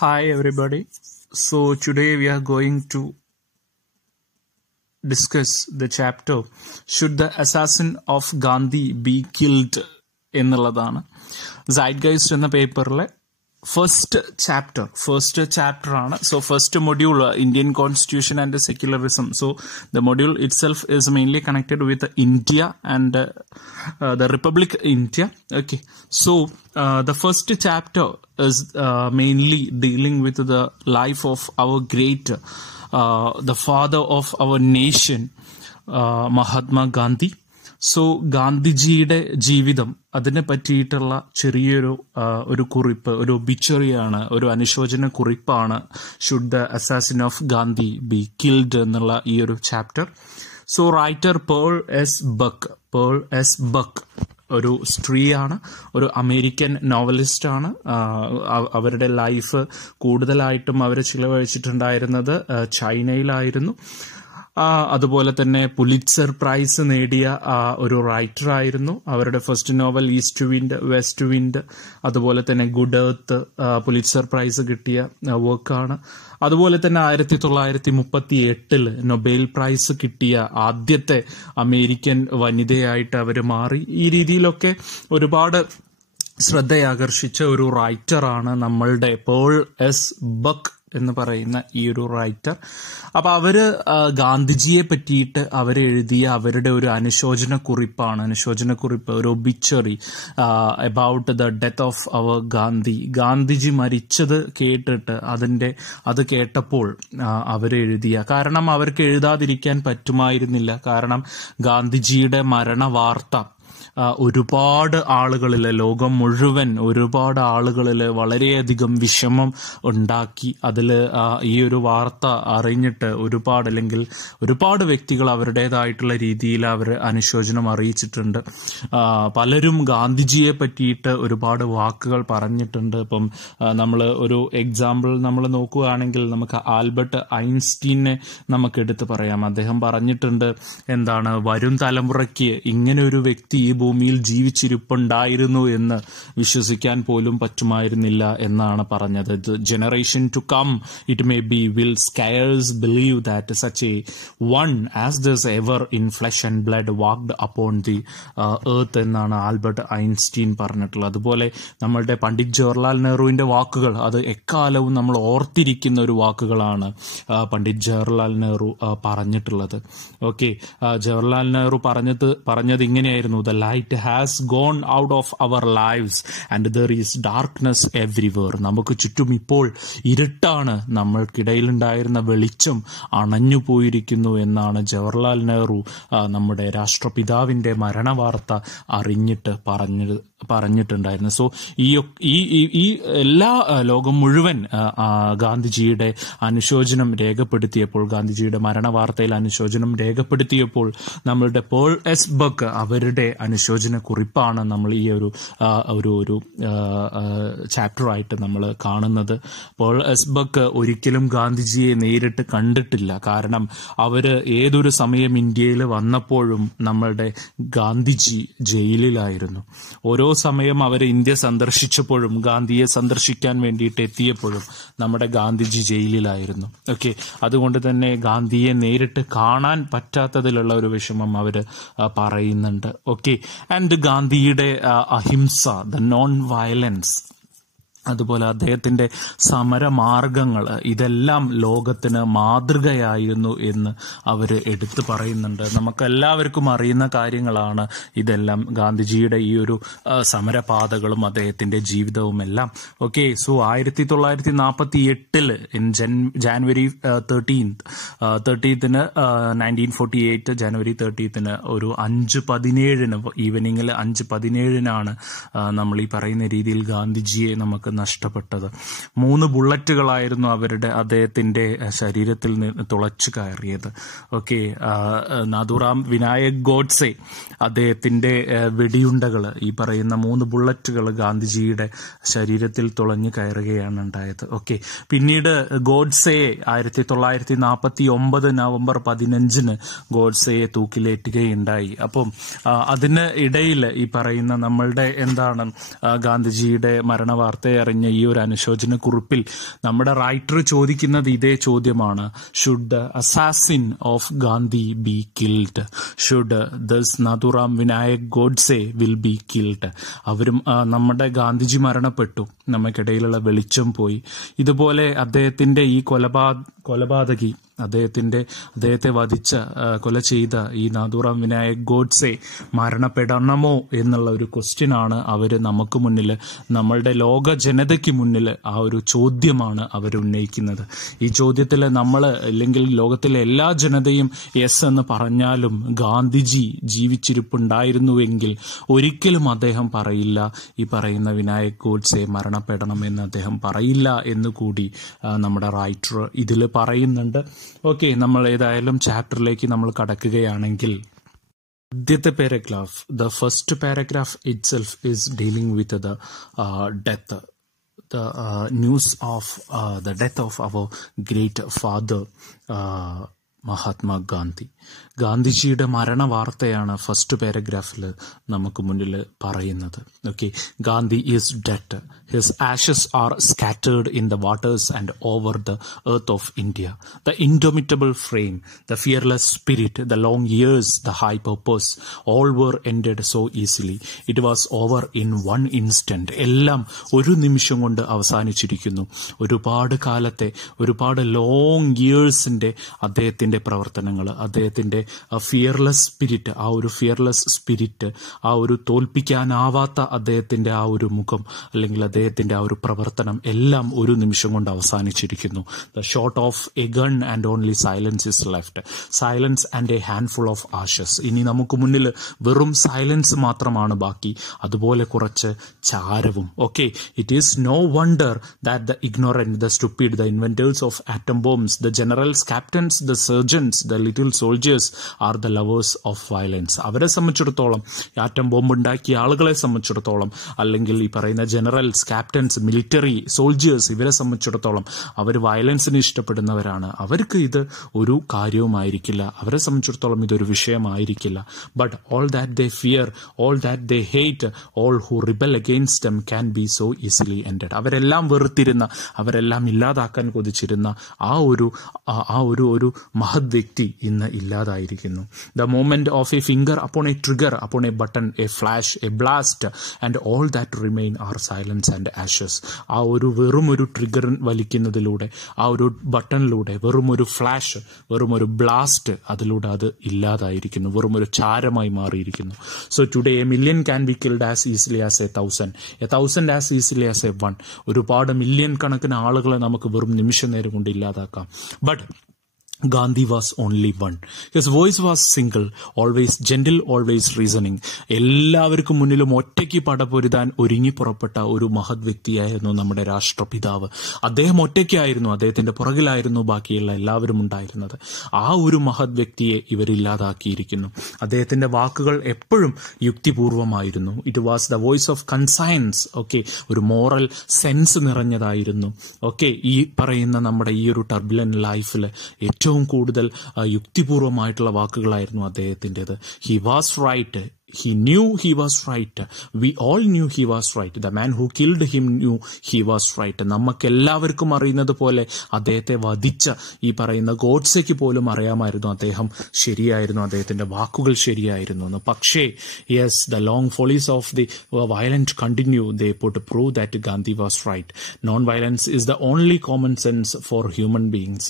Hi everybody. So today we are going to discuss the chapter Should the Assassin of Gandhi be Killed എന്നുള്ളതാണ്. സൈഡ്ഗൈസ്റ്റ് എന്ന പേപ്പറിലെ first chapter ആണ്. So first module Indian constitution and secularism. So the module it self is mainly connected with India and the Republic India. Okay, so the first chapter is mainly dealing with the life of our great the father of our nation, Mahatma Gandhi. So ഗാന്ധിജിയുടെ ജീവിതം, അതിനെ പറ്റിയിട്ടുള്ള ചെറിയൊരു കുറിപ്പ്, ഒരു ഒബിച്ചറിയാണ്, ഒരു അനുശോചന കുറിപ്പാണ് should the assassin of Gandhi be killed എന്നുള്ള ഈ ഒരു chapter. So writer Pearl S Buck ഒരു സ്ത്രീയാണ്, ഒരു അമേരിക്കൻ നോവലിസ്റ്റ് ആണ്. അവരുടെ ലൈഫ് കൂടുതലായിട്ടും അവർ ചിലവഴിച്ചിട്ടുണ്ടായിരുന്നത് ചൈനയിലായിരുന്നു. അതുപോലെ തന്നെ പുലിറ്റ്സർ പ്രൈസ് നേടിയ ഒരു റൈറ്റർ ആയിരുന്നു. അവരുടെ first novel east wind, west wind, അതുപോലെ തന്നെ ഗുഡ് എർത്ത് പുലിറ്റ്സർ പ്രൈസ് കിട്ടിയ വർക്കാണ്. അതുപോലെ തന്നെ 1938 നൊബേൽ പ്രൈസ് കിട്ടിയ ആദ്യത്തെ അമേരിക്കൻ വനിതയായിട്ട് അവർ മാറി. ഈ രീതിയിലൊക്കെ ഒരുപാട് ശ്രദ്ധയാകർഷിച്ച ഒരു റൈറ്ററാണ് നമ്മളുടെ പേൾ എസ് ബക്ക് എന്ന് പറയുന്ന ഈ ഒരു റൈറ്റർ. അപ്പൊ അവര് ഗാന്ധിജിയെ പറ്റിയിട്ട് അവരെഴുതിയ അവരുടെ ഒരു അനുശോചന കുറിപ്പ്, ഒരു obituary about the death of our Gandhiji മരിച്ചത് കേട്ടിട്ട് അത് കേട്ടപ്പോൾ അവരെഴുതിയ, കാരണം അവർക്ക് എഴുതാതിരിക്കാൻ പറ്റുമായിരുന്നില്ല. കാരണം ഗാന്ധിജിയുടെ മരണ വാർത്ത ഒരുപാട് ആളുകളില്, ലോകം മുഴുവൻ ഒരുപാട് ആളുകളില് വളരെയധികം വിഷമം ഉണ്ടാക്കി. അതില് ഈ ഒരു വാർത്ത അറിഞ്ഞിട്ട് ഒരുപാട് വ്യക്തികൾ അവരുടേതായിട്ടുള്ള രീതിയിൽ അവർ അനുശോചനം അറിയിച്ചിട്ടുണ്ട്. പലരും ഗാന്ധിജിയെ പറ്റിയിട്ട് ഒരുപാട് വാക്കുകൾ പറഞ്ഞിട്ടുണ്ട്. ഇപ്പം നമ്മൾ ഒരു എക്സാമ്പിൾ നമ്മൾ നോക്കുകയാണെങ്കിൽ നമുക്ക് ആൽബർട്ട് ഐൻസ്റ്റീനെ നമുക്ക് എടുത്തു പറയാം. അദ്ദേഹം പറഞ്ഞിട്ടുണ്ട്, എന്താണ്, വരും തലമുറയ്ക്ക് ഇങ്ങനെ ഒരു വ്യക്തി ഈ ഭൂമിയിൽ ജീവിച്ചിരിപ്പുണ്ടായിരുന്നു എന്ന് വിശ്വസിക്കാൻ പോലും പറ്റുമായിരുന്നില്ല എന്നാണ് പറഞ്ഞത്. Generation to come it may be will scarce believe that such a one as this ever in flesh and blood walked upon the earth എന്നാണ് ആൽബർട്ട് ഐൻസ്റ്റീൻ പറഞ്ഞിട്ടുള്ളത്. അതുപോലെ നമ്മളുടെ പണ്ഡിറ്റ് ജവഹർലാൽ നെഹ്റുവിന്റെ വാക്കുകൾ, അത് എക്കാലവും നമ്മൾ ഓർത്തിരിക്കുന്ന ഒരു വാക്കുകളാണ് പണ്ഡിറ്റ് ജവഹർലാൽ നെഹ്റു പറഞ്ഞിട്ടുള്ളത്. ഓക്കെ, ജവഹർലാൽ നെഹ്റു പറഞ്ഞത് ഇങ്ങനെയായിരുന്നു: the light has gone out of our lives and there is darkness everywhere. നമുക്ക് ചുറ്റും ഇപ്പോൾ ഇരുട്ടാണ്, നമ്മൾക്കിടയിലുണ്ടായിരുന്ന വെളിച്ചം അണഞ്ഞു പോയിരിക്കുന്നു എന്നാണ് ജവഹർലാൽ നെഹ്റു നമ്മുടെ രാഷ്ട്രപിതാവിന്റെ മരണവാർത്ത അറിഞ്ഞിട്ട് പറഞ്ഞിട്ടുണ്ടായിരുന്നു. സോ ഈ എല്ലാ ലോകം മുഴുവൻ ഗാന്ധിജിയുടെ അനുശോചനം രേഖപ്പെടുത്തിയപ്പോൾ, ഗാന്ധിജിയുടെ മരണവാർത്തയിൽ അനുശോചനം രേഖപ്പെടുത്തിയപ്പോൾ, നമ്മളുടെ പേൾ എസ് ബക്ക് അവരുടെ അനുശോചന കുറിപ്പാണ് നമ്മൾ ഈ ഒരു ചാപ്റ്ററായിട്ട് നമ്മൾ കാണുന്നത്. പേൾ എസ് ബക്ക് ഒരിക്കലും ഗാന്ധിജിയെ നേരിട്ട് കണ്ടിട്ടില്ല. കാരണം അവര് ഏതൊരു സമയം ഇന്ത്യയിൽ വന്നപ്പോഴും നമ്മളുടെ ഗാന്ധിജി ജയിലിലായിരുന്നു. ഓരോ സമയം അവർ ഇന്ത്യ സന്ദർശിച്ചപ്പോഴും, ഗാന്ധിയെ സന്ദർശിക്കാൻ വേണ്ടിയിട്ട് എത്തിയപ്പോഴും നമ്മുടെ ഗാന്ധിജി ജയിലിലായിരുന്നു. ഓക്കെ, അതുകൊണ്ട് തന്നെ ഗാന്ധിയെ നേരിട്ട് കാണാൻ പറ്റാത്തതിലുള്ള ഒരു വിഷമം അവര് പറയുന്നുണ്ട്. ഓക്കെ, ആൻഡ് ഗാന്ധിയുടെ അഹിംസ, ദ നോൺ വയലൻസ്, അതുപോലെ അദ്ദേഹത്തിന്റെ സമരമാർഗങ്ങൾ, ഇതെല്ലാം ലോകത്തിന് മാതൃകയായിരുന്നു എന്ന് അവർ എടുത്തു പറയുന്നുണ്ട്. നമുക്കെല്ലാവർക്കും അറിയുന്ന കാര്യങ്ങളാണ് ഇതെല്ലാം, ഗാന്ധിജിയുടെ ഈ ഒരു സമരപാതകളും അദ്ദേഹത്തിന്റെ ജീവിതവും എല്ലാം. ഓക്കെ, സോ 1948 ജാനുവരി 13th 1948 ജനുവരി 30 ഒരു 5:17 ഈവനിങ്ങിൽ 5:17 നമ്മൾ ഈ പറയുന്ന രീതിയിൽ ഗാന്ധിജിയെ നമുക്ക് നഷ്ടപ്പെട്ടത്. 3 ബുള്ളറ്റുകളായിരുന്നു അദ്ദേഹത്തിന്റെ ശരീരത്തിൽ നിന്ന് തുളച്ചു കയറിയത്. ഓക്കെ, നാഥുറാം വിനായക് ഗോഡ്സെ അദ്ദേഹത്തിന്റെ വെടിയുണ്ടകൾ, ഈ പറയുന്ന 3 ബുള്ളറ്റുകൾ ഗാന്ധിജിയുടെ ശരീരത്തിൽ തുളഞ്ഞു കയറുകയാണ് ഉണ്ടായത്. ഓക്കെ, പിന്നീട് ഗോഡ്സെയെ 1949 നവംബർ 15 ഗോഡ്സെയെ തൂക്കിലേറ്റുകയുണ്ടായി. അപ്പം അതിന് ഇടയിൽ ഈ പറയുന്ന നമ്മളുടെ ഗാന്ധിജിയുടെ മരണവാർത്തയെ അറിഞ്ഞ ഈ ഒരു അനുശോചന കുറിപ്പിൽ നമ്മുടെ റൈറ്റർ ചോദിക്കുന്നത് ഇതേ ചോദ്യമാണ്. Should the assassin of Gandhi be killed? Should thus Nathuram Vinayak Godse will be killed? അവരും നമ്മുടെ ഗാന്ധിജി മരണപ്പെട്ടു, നമുക്കിടയിലുള്ള വെളിച്ചം പോയി. ഇതുപോലെ അദ്ദേഹത്തിന്റെ ഈ കൊലപാതകി, അദ്ദേഹത്തെ വധിച്ച കൊല ചെയ്ത ഈ നാഥുറാം വിനായക് ഗോഡ്സെ മരണപ്പെടണമോ എന്നുള്ള ഒരു ക്വസ്റ്റ്യനാണ് അവർ നമുക്ക് മുന്നിൽ, നമ്മളുടെ ലോക ജനതയ്ക്ക് മുന്നിൽ ആ ഒരു ചോദ്യമാണ് അവർ ഉന്നയിക്കുന്നത്. ഈ ചോദ്യത്തിൽ നമ്മൾ അല്ലെങ്കിൽ ലോകത്തിലെ എല്ലാ ജനതയും യെസ് എന്ന് പറഞ്ഞാലും ഗാന്ധിജി ജീവിച്ചിരിപ്പുണ്ടായിരുന്നുവെങ്കിൽ ഒരിക്കലും അദ്ദേഹം പറയില്ല ഈ പറയുന്ന വിനായക് ഗോഡ്സെ മരണപ്പെടണം എന്ന് അദ്ദേഹം പറയില്ല എന്നുകൂടി നമ്മുടെ റൈറ്റർ ഇതിൽ പറയുന്നുണ്ട്. ഓക്കെ, നമ്മൾ ഏതായാലും ചാപ്റ്ററിലേക്ക് നമ്മൾ കടക്കുകയാണെങ്കിൽ ആദ്യത്തെ paragraph, the first paragraph itself is dealing with the death, the news of the death of our great father Mahatma Gandhi. ഗാന്ധിജിയുടെ മരണ വാർത്തയാണ് ഫസ്റ്റ് പാരഗ്രാഫിൽ നമുക്ക് മുന്നിൽ പറയുന്നത്. Okay, Gandhi is dead. His ashes are scattered in the waters and over the earth of India. The indomitable frame, the fearless spirit, the long years, the high purpose, all were ended so easily. It was over in one instant. എല്ലാം ഒരു നിമിഷം കൊണ്ട് അവസാനിച്ചിരിക്കുന്നു. ഒരുപാട് കാലത്തെ, ഒരുപാട് long ഇയേഴ്സിന്റെ അദ്ദേഹത്തിന്റെ പ്രവർത്തനങ്ങൾ, അദ്ദേഹത്തിന്റെ ഫിയർലെസ് സ്പിരിറ്റ്, ആ ഒരു ഫിയർലെസ് സ്പിരിറ്റ്, ആ ഒരു തോൽപ്പിക്കാനാവാത്ത അദ്ദേഹത്തിന്റെ ആ ഒരു മുഖം അല്ലെങ്കിൽ അദ്ദേഹത്തിന്റെ ആ ഒരു പ്രവർത്തനം എല്ലാം ഒരു നിമിഷം കൊണ്ട് അവസാനിച്ചിരിക്കുന്നു. The shot of a gun and only silence is left. Silence and a handful of ashes. ഇനി നമുക്ക് മുന്നിൽ വെറും സൈലൻസ് മാത്രമാണ് ബാക്കി, അതുപോലെ കുറച്ച് ചാരവും. Okay, it is no wonder that the ignorant, the stupid, the inventors of atom bombs, the generals, captains, the surgeons, the little soldiers are the lovers of violence. അവരെ സംബന്ധിച്ചിടത്തോളം, ആറ്റം ബോംബ് ഉണ്ടാക്കിയ ആളുകളെ സംബന്ധിച്ചിടത്തോളം, അല്ലെങ്കിൽ ഈ പറയുന്ന ജനറൽസ്, ക്യാപ്റ്റൻസ്, മിലിറ്ററി, സോൾജേഴ്സ്, ഇവരെ സംബന്ധിച്ചിടത്തോളം അവർ വയലൻസിന് ഇഷ്ടപ്പെടുന്നവരാണ്. അവർക്ക് ഇത് ഒരു കാര്യവുമായിരിക്കില്ല, അവരെ സംബന്ധിച്ചിടത്തോളം ഇതൊരു വിഷയമായിരിക്കില്ല. But all that they fear, all that they hate, all who rebel against them can be so easily ended. അവരെല്ലാം വെറുത്തിരുന്ന, അവരെല്ലാം ഇല്ലാതാക്കാൻ കൊതിച്ചിരുന്ന ആ ഒരു മഹത് വ്യക്തി ഇന്ന് ഇല്ലാതായിരിക്കുന്നു. The movement of a finger upon a trigger, upon a button, a flash, a blast and all that remain are silence and ashes. ആ ഒരു വെറും ഒരു ട്രിഗർ വലിക്കുന്നതിലൂടെ, ആ ഒരു ബട്ടണിലൂടെ, വെറും ഒരു ഫ്ലാഷ്, വെറും ഒരു ബ്ലാസ്റ്റ്, അതിലൂടെ അത് ഇല്ലാതായിരിക്കുന്നു, വെറും ഒരു ചാരമായി മാറിയിരിക്കുന്നു. So today A million can be killed as easily as A thousand as easily as A one. ഒരുപാട് മില്യൺ കണക്കിന് ആളുകളെ നമുക്ക് വെറും നിമിഷ നേരം കൊണ്ട് ഇല്ലാതാക്കാം. But Gandhi was only one. His voice was single, always gentle, always reasoning. എല്ലാവർക്കും മുന്നിലും ഒറ്റയ്ക്ക് പടപൊരുതാൻ ഒരുങ്ങി പുറപ്പെട്ട ഒരു മഹത് വ്യക്തിയായിരുന്നു നമ്മുടെ രാഷ്ട്രപിതാവ്. അദ്ദേഹം ഒറ്റയ്ക്കായിരുന്നു, അദ്ദേഹത്തിന്റെ പുറകിലായിരുന്നു ബാക്കിയുള്ള എല്ലാവരും ഉണ്ടായിരുന്നത്. ആ ഒരു മഹത് വ്യക്തിയെ ഇവരില്ലാതാക്കിയിരിക്കുന്നു. അദ്ദേഹത്തിന്റെ വാക്കുകൾ എപ്പോഴും യുക്തിപൂർവമായിരുന്നു. It was the voice of conscience. Okay, ഒരു മോറൽ സെൻസ് നിറഞ്ഞതായിരുന്നു. ഓക്കെ, ഈ പറയുന്ന നമ്മുടെ ഈ ഒരു ടർബുലന്റ് ലൈഫിൽ ഏറ്റവും കൂടുതൽ യുക്തിപൂർവമായിട്ടുള്ള വാക്കുകളായിരുന്നു അദ്ദേഹത്തിൻ്റെത്. He was right. He knew he was right. We all knew he was right. The man who killed him knew he was right. നമുക്കെല്ലാവർക്കും അറിയുന്നത് പോലെ അദ്ദേഹത്തെ വധിച്ച ഈ പറയുന്ന ഗോഡ്സെക്ക് പോലും അറിയാമായിരുന്നു അദ്ദേഹം ശരിയായിരുന്നു, അദ്ദേഹത്തിന്റെ വാക്കുകൾ ശരിയായിരുന്നു എന്ന്. പക്ഷേ yes, the long follies of the violent continue. They put prove that Gandhi was right. Non-violence is the only common sense for human beings.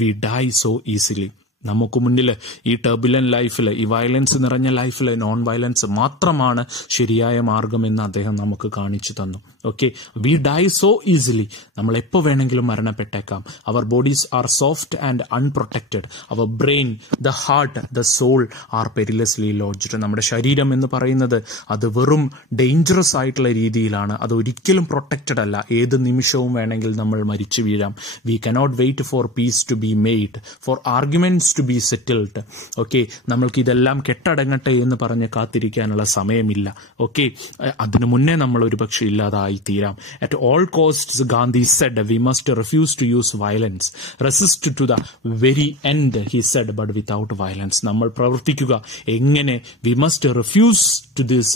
We die so easily. നമുക്ക് മുന്നിൽ ഈ ടർബുലന്റ് ലൈഫിൽ, ഈ വയലൻസ് നിറഞ്ഞ ലൈഫിൽ നോൺ വയലൻസ് മാത്രമാണ് ശരിയായ മാർഗമെന്ന് അദ്ദേഹം നമുക്ക് കാണിച്ചു തന്നു. Okay, we die so easily. നമ്മൾ എപ്പോൾ വേണമെങ്കിലും മരണപ്പെട്ടേക്കാം. Our bodies are soft and unprotected. Our brain, the heart, the soul are perilously lodged. നമ്മുടെ ശരീരം എന്ന് പറയുന്നത് അത് വെറും ഡേഞ്ചറസ് ആയിട്ടുള്ള രീതിയിലാണ്. അത് ഒരിക്കലും പ്രൊട്ടക്റ്റഡ് അല്ല. ഏത് നിമിഷവും വേണമെങ്കിൽ നമ്മൾ മരിച്ചു വീഴാം. We cannot wait for peace to be made, for arguments to be settled. Okay, നമ്മൾക്ക് ഇതെല്ലാം കെട്ടടങ്ങട്ടെ എന്ന് പറഞ്ഞ് കാത്തിരിക്കാനുള്ള സമയമില്ല. ഓക്കെ, അതിനു മുന്നേ നമ്മൾ ഒരുപക്ഷെ ഇല്ലാതായി തീരാം. At all costs, Gandhi said, we must refuse to use violence. Resist to the very end, he said, but without violence. നമ്മൾ പ്രവർത്തിക്കുക എങ്ങനെ? We must refuse to this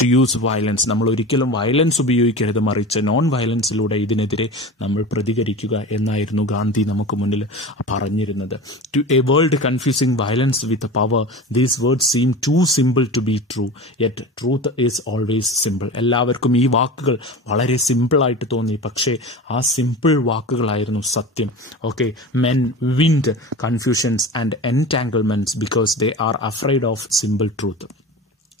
to use violence. നമ്മൾ ഒരിക്കലും വയലൻസ് ഉപയോഗിക്കരുത്, മറിച്ച് നോൺ വയലൻസിലൂടെ ഇതിനെതിരെ നമ്മൾ പ്രതികരിക്കുക എന്നായിരുന്നു ഗാന്ധി നമുക്ക് മുന്നിൽ പറഞ്ഞിരുന്നത്. To a world confusing violence with power, these words seem too simple to be true. Yet truth is always simple. എല്ലാവർക്കും ഈ വാക്കുകൾ വളരെ സിമ്പിളായിട്ട് തോന്നി, പക്ഷേ ആ സിമ്പിൾ വാക്കുകളായിരുന്നു സത്യം. Okay, men wind confusions and entanglements because they are afraid of simple truth.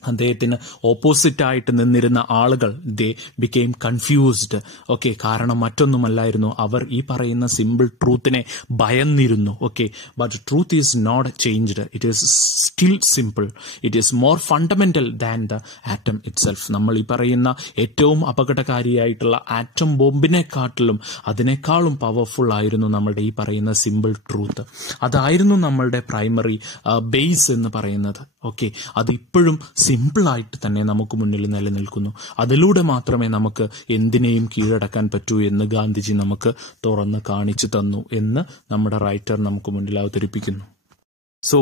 അദ്ദേഹത്തിന് ഓപ്പോസിറ്റായിട്ട് നിന്നിരുന്ന ആളുകൾ ദേ ബിക്കെയിം കൺഫ്യൂസ്ഡ്. ഓക്കെ, കാരണം മറ്റൊന്നുമല്ലായിരുന്നു, അവർ ഈ പറയുന്ന സിമ്പിൾ ട്രൂത്തിനെ ഭയന്നിരുന്നു. Okay, but truth is not changed, it is still simple, it is more fundamental than the atom itself. നമ്മൾ ഈ പറയുന്ന ഏറ്റവും അപകടകാരിയായിട്ടുള്ള ആറ്റം ബോംബിനെക്കാട്ടിലും അതിനേക്കാളും പവർഫുൾ ആയിരുന്നു നമ്മളുടെ ഈ പറയുന്ന സിമ്പിൾ ട്രൂത്ത്. അതായിരുന്നു നമ്മളുടെ പ്രൈമറി ബേസ് എന്ന് പറയുന്നത്. ഓക്കെ, അത് ഇപ്പോഴും സിമ്പിളായിട്ട് തന്നെ നമുക്ക് മുന്നിൽ നിലനിൽക്കുന്നു. അതിലൂടെ മാത്രമേ നമുക്ക് എന്തിനേയും കീഴടക്കാൻ പറ്റൂ എന്ന് ഗാന്ധിജി നമുക്ക് തുറന്ന് കാണിച്ചു തന്നു എന്ന് നമ്മുടെ റൈറ്റർ നമുക്ക് മുന്നിൽ അവതരിപ്പിക്കുന്നു. So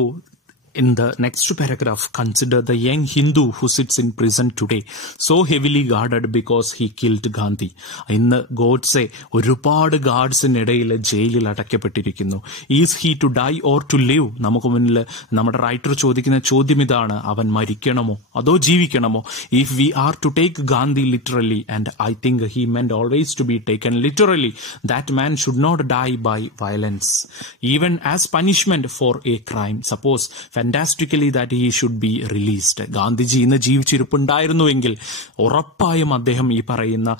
in the next paragraph, consider the young Hindu who sits in prison today, so heavily guarded because he killed Gandhi. ഇന്ന് ഗോഡ്സെ ഒരുപാട് ഗാർഡ്സിനിടയിൽ ജയിലിൽ അടയ്ക്കപ്പെട്ടിരിക്കുന്നു. Is he to die or to live? നമുക്ക് മുന്നിൽ നമ്മുടെ റൈറ്റർ ചോദിക്കുന്ന ചോദ്യം ഇതാണ്: അവൻ മരിക്കണമോ അതോ ജീവിക്കണമോ? If we are to take Gandhi literally, and I think he meant always to be taken literally, that man should not die by violence, even as punishment for a crime. Suppose fantastically that he should be released. Gandhiji ഇന്ന് ജീവിച്ചിരിപ്പുണ്ടായിരുന്നുവെങ്കിൽ ഉറപ്പായും അദ്ദേഹം ഈ പറയുന്ന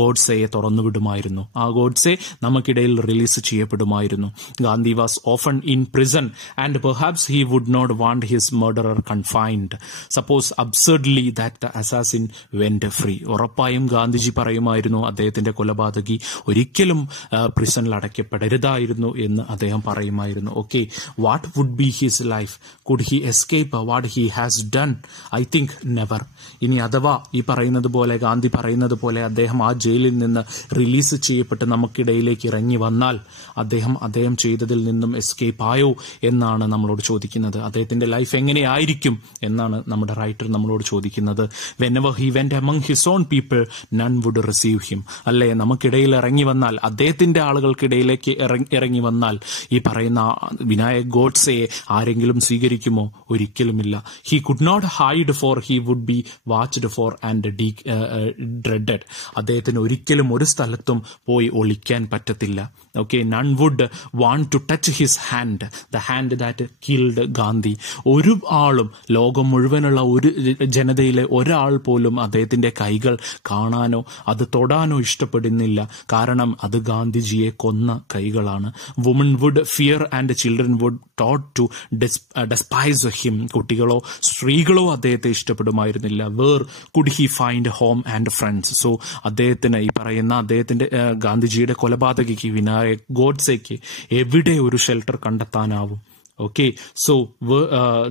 ഗോഡ്സെയെ തുറന്നുവിടുമായിരുന്നു. ആ ഗോഡ്സെ നമുക്കിടയിൽ release ചെയ്യപ്പെടുമായിരുന്നു. Gandhi was often in prison and perhaps he would not want his murderer confined. Suppose absurdly that the assassin went free. ഉറപ്പായും ഗാന്ധിജി പറയുമായിരുന്നു അദ്ദേഹത്തിന്റെ കൊലപാതകി ഒരിക്കലും പ്രിസണിൽ അടയ്ക്കപ്പെടരുതായിരുന്നു എന്ന് അദ്ദേഹം പറയുമായിരുന്നു. Okay, what would be his life? Could he escape what he has done? I think never. ഇനി അഥവാ ഈ പറയുന്നത് പോലെ, ഗാന്ധി പറയുന്നത് പോലെ അദ്ദേഹം ആ ജയിലിൽ നിന്ന് റിലീസ് ചെയ്യപ്പെട്ട് നമുക്കിടയിലേക്ക് ഇറങ്ങി വന്നാൽ അദ്ദേഹം ചെയ്തതിൽ നിന്നും എസ്കേപ്പ് ആയോ എന്നാണ് നമ്മളോട് ചോദിക്കുന്നത്. അദ്ദേഹത്തിന്റെ ലൈഫ് എങ്ങനെയായിരിക്കും എന്നാണ് നമ്മുടെ റൈറ്റർ നമ്മളോട് ചോദിക്കുന്നത്. Whenever he went among his own people, none would receive him. അല്ലേ, നമുക്കിടയിൽ ഇറങ്ങി വന്നാൽ, അദ്ദേഹത്തിന്റെ ആളുകൾക്കിടയിലേക്ക് ഇറങ്ങി വന്നാൽ ഈ പറയുന്ന വിനായക് ഗോഡ്സെയെ ആരെങ്കിലും സ്വീകരിക്കുമോ? ഒരിക്കലുമില്ല. He could not hide, for he would be watched for and dreaded. അദ്ദേഹത്തിന് ഒരിക്കലും ഒരു സ്ഥലത്തും പോയി ഒളിക്കാൻ പറ്റത്തില്ല. Okay, none would want to touch his hand, the hand that killed Gandhi. ഒരു ആളും, ലോകം മുഴുവനുള്ള ഒരു ജനതയിലെ ഒരാൾ പോലും അദ്ദേഹത്തിന്റെ കൈകൾ കാണാനോ അത് തൊടാനോ ഇഷ്ടപ്പെടുന്നില്ല. കാരണം അത് ഗാന്ധിജിയെ കൊന്ന കൈകളാണ്. Woman would fear and children would taught to despise him. കുട്ടികളോ സ്ത്രീകളോ അദ്ദേഹത്തെ ഇഷ്ടപ്പെടുമായിരുന്നില്ല. Where could he find home and friends? So അദ്ദേഹത്തിന് ഈ പറയുന്ന അദ്ദേഹത്തിന്റെ ഗാന്ധിജിയുടെ കൊലപാതകയ്ക്ക് വിനായക് ഗോഡ്സെക്ക് എവിടെ ഒരു shelter കണ്ടെത്താനാവും? Okay, so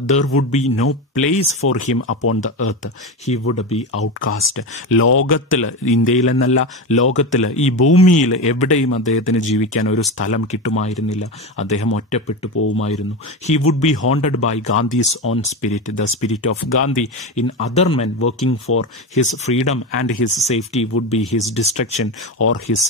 there would be no place for him upon the earth. He would be outcast. ലോകത്തില്, ഇന്ത്യയിലെന്നല്ല ലോകത്തില്, ഈ ഭൂമിയിൽ എവിടെയും അദ്ദേഹത്തിന് ജീവിക്കാൻ ഒരു സ്ഥലം കിട്ടുമായിരുന്നില്ല. അദ്ദേഹം ഒറ്റപ്പെട്ടു പോവുമായിരുന്നു. He would be haunted by Gandhi's own spirit, the spirit of Gandhi in other men working for his freedom and his safety would be his destruction or his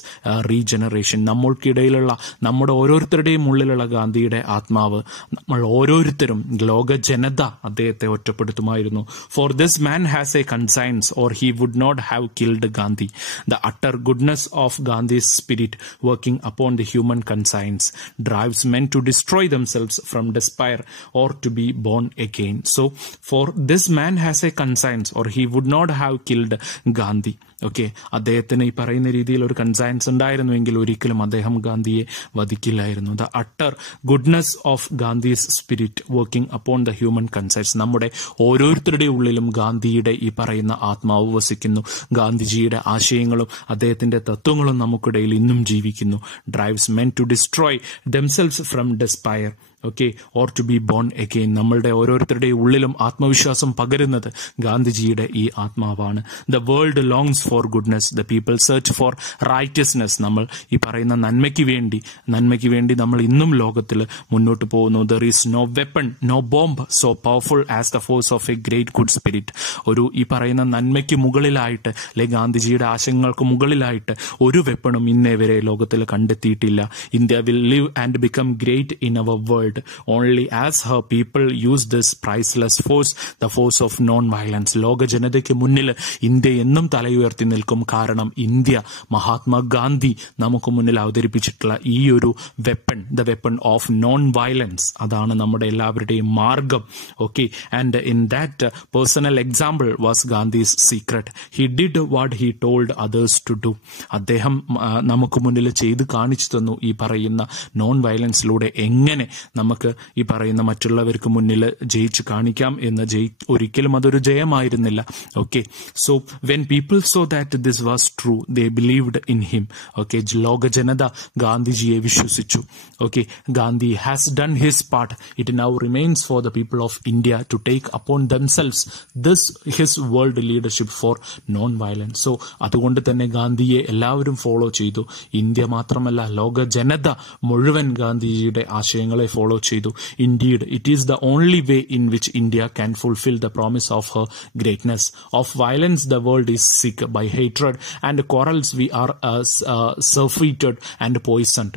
regeneration. നമ്മൾക്കിടയിലുള്ള, നമ്മുടെ ഓരോരുത്തരുടെയും ഉള്ളിലുള്ള ഗാന്ധിയുടെ ആത്മാവ്, നമ്മൾ ഓരോരുത്തരും, ലോക ജനത അദ്ദേഹത്തെ ഒറ്റപ്പെടുത്തുമായിരുന്നു. For this man has a conscience or he would not have killed Gandhi. The utter goodness of Gandhi's spirit working upon the human conscience drives men to destroy themselves from despair or to be born again. So for this man has a conscience or he would not have killed Gandhi. Okay, അദ്ദേഹത്തിന് ഈ പറയുന്ന രീതിയിൽ ഒരു conscience ഉണ്ടായിരുന്നുവെങ്കിൽ ഒരിക്കലും അദ്ദേഹം ഗാന്ധിയെ വധിക്കില്ലായിരുന്നു. The utter goodness of Gandhi's spirit working upon the human conscience. നമ്മുടെ ഓരോരുത്തരുടെ ഉള്ളിലും ഗാന്ധിയുടെ ഈ പറയുന്ന ആത്മാവ് വസിക്കുന്നു. ഗാന്ധിജിയുടെ ആശയങ്ങളും അദ്ദേഹത്തിന്റെ തത്വങ്ങളും നമുക്കിടയിൽ ഇന്നും ജീവിക്കുന്നു. Drives men to destroy themselves from despair okay, or to be born again. നമ്മളുടെ ഓരോരുത്തരുടെയും ഉള്ളിലും ആത്മവിശ്വാസം പകരുന്നത് ഗാന്ധിജിയുടെ ഈ ആത്മാവാണ്. The world longs for goodness, the people search for righteousness. നമ്മൾ ഈ പറയുന്ന നന്മയ്ക്ക് വേണ്ടി നമ്മൾ ഇന്നും ലോകത്തിൽ മുന്നോട്ട് പോകുന്നു. There is no weapon, no bomb so powerful as the force of a great good spirit. ഒരു ഈ പറയുന്ന നന്മയ്ക്ക് മുകളിലായിട്ട്, അല്ലെ ഗാന്ധിജിയുടെ ആശയങ്ങൾക്ക് മുകളിലായിട്ട് ഒരു വെപ്പണും ഇന്നേ വരെ ലോകത്തിൽ കണ്ടെത്തിയിട്ടില്ല. India will live and become great in our world only as her people use this priceless force, the force of non violence. ലോക ജനതയ്ക്ക് മുന്നിൽ ഇന്ത്യ എന്നും തലയുയർത്തി നിൽക്കും. കാരണം ഇന്ത്യ, മഹാത്മാഗാന്ധി നമുക്ക് മുന്നിൽ അവതരിപ്പിച്ചിട്ടുള്ള ഈ ഒരു weapon, the weapon of non violence, അതാണ് നമ്മുടെ എല്ലാവരുടെയും മാർഗം. Okay, and in that personal example was Gandhi's secret. He did what he told others to do. അദ്ദേഹം നമുക്ക് മുന്നിൽ ചെയ്ത് കാണിച്ചു തന്നു ഈ പറയുന്ന നോൺ വയലൻസിലൂടെ എങ്ങനെ നമുക്ക് ഈ പറയുന്ന മറ്റുള്ളവർക്ക് മുന്നിൽ ജയിച്ചു കാണിക്കാം എന്ന്. ഒരിക്കലും അതൊരു ജയമായിരുന്നില്ല. Okay, so when people saw that this was true they believed in him. Okay, ലോക ജനത ഗാന്ധിജിയെ വിശ്വസിച്ചു. Okay, Gandhi has done his part. It now remains for the people of India to take upon themselves this his world leadership for non violence. So അതുകൊണ്ട് തന്നെ ഗാന്ധിയെ എല്ലാവരും follow ചെയ്തു. India മാത്രമല്ല, ലോക ജനത മുഴുവൻ ഗാന്ധിജിയുടെ ആശയങ്ങളെ ഫോളോ ചെയ്തു. Indeed it is the only way in which India can fulfil the promise of her greatness. Of violence the world is sick, by hatred and quarrels we are surfeited and poisoned.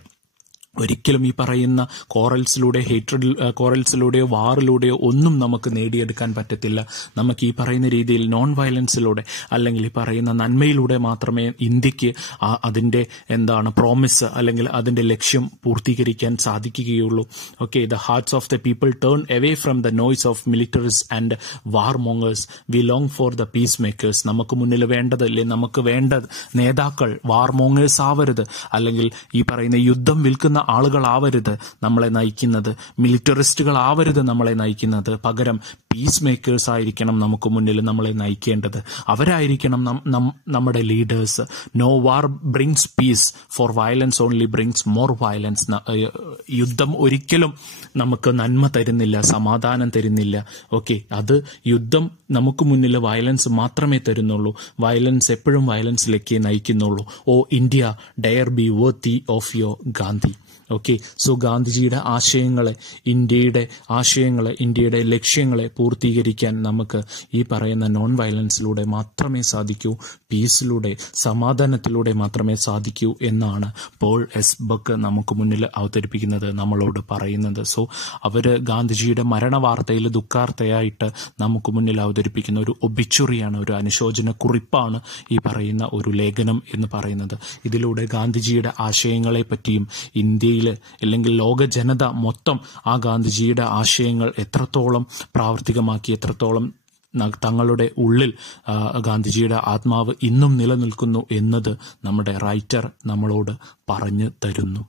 ഒരിക്കലും ഈ പറയുന്ന കോറൽസിലൂടെയോ വാറിലൂടെയോ ഒന്നും നമുക്ക് നേടിയെടുക്കാൻ പറ്റത്തില്ല. നമുക്ക് ഈ പറയുന്ന രീതിയിൽ നോൺ വയലൻസിലൂടെ, അല്ലെങ്കിൽ ഈ പറയുന്ന നന്മയിലൂടെ മാത്രമേ ഇന്ത്യക്ക് അതിന്റെ പ്രോമിസ് അല്ലെങ്കിൽ അതിന്റെ ലക്ഷ്യം പൂർത്തീകരിക്കാൻ സാധിക്കുകയുള്ളൂ. Okay, the hearts of the people turn away from the noise of militaries and war mongers. We long for the peace makers. നമുക്ക് മുന്നിൽ വേണ്ടതല്ലേ, നമുക്ക് വേണ്ടത് നേതാക്കൾ വാർ മോങ്ങേഴ്സ് ആവരുത്, അല്ലെങ്കിൽ ഈ പറയുന്ന യുദ്ധം വിൽക്കുന്ന ആളുകളാവരുത് നമ്മളെ നയിക്കുന്നത്, മിലിറ്ററിസ്റ്റുകളാവരുത് നമ്മളെ നയിക്കുന്നത്. പകരം പീസ് മേക്കേഴ്സ് ആയിരിക്കണം നമുക്ക് മുന്നിൽ നമ്മളെ നയിക്കേണ്ടത്. അവരായിരിക്കണം നമ്മുടെ leaders. No war brings peace, for violence only brings more violence. യുദ്ധം ഒരിക്കലും നമുക്ക് നന്മ തരുന്നില്ല, സമാധാനം തരുന്നില്ല. ഓക്കെ, അത് യുദ്ധം നമുക്ക് മുന്നിൽ വയലൻസ് മാത്രമേ തരുന്നുള്ളൂ. വയലൻസ് എപ്പോഴും വയലൻസിലേക്ക് നയിക്കുന്നുള്ളൂ. O India, dare be worthy of your Gandhi. Okay, so ഗാന്ധിജിയുടെ ആശയങ്ങളെ, ഇന്ത്യയുടെ ലക്ഷ്യങ്ങളെ പൂർത്തീകരിക്കാൻ നമുക്ക് ഈ പറയുന്ന നോൺ വയലൻസിലൂടെ മാത്രമേ സാധിക്കൂ, പീസിലൂടെ, സമാധാനത്തിലൂടെ മാത്രമേ സാധിക്കൂ എന്നാണ് പോൾ എസ് ബക്ക് നമുക്ക് മുന്നിൽ അവതരിപ്പിക്കുന്നത്, നമ്മളോട് പറയുന്നത്. സോ അവര് ഗാന്ധിജിയുടെ മരണവാർത്തയിൽ ദുഃഖാർത്തയായിട്ട് നമുക്ക് മുന്നിൽ അവതരിപ്പിക്കുന്ന ഒരു ഒബിച്ചുറിയാണ്, ഒരു അനുശോചന കുറിപ്പാണ് ഈ പറയുന്ന ഒരു ലേഖനം എന്ന് പറയുന്നത്. ഇതിലൂടെ ഗാന്ധിജിയുടെ ആശയങ്ങളെ പറ്റിയും ഇന്ത്യയിൽ അല്ലെങ്കിൽ ലോക ജനത മൊത്തം ആ ഗാന്ധിജിയുടെ ആശയങ്ങൾ എത്രത്തോളം പ്രാവർത്തികമാക്കി, എത്രത്തോളം തങ്ങളുടെ ഉള്ളിൽ ഗാന്ധിജിയുടെ ആത്മാവ് ഇന്നും നിലനിൽക്കുന്നു എന്നത് നമ്മുടെ റൈറ്റർ നമ്മളോട് പറഞ്ഞു തരുന്നു.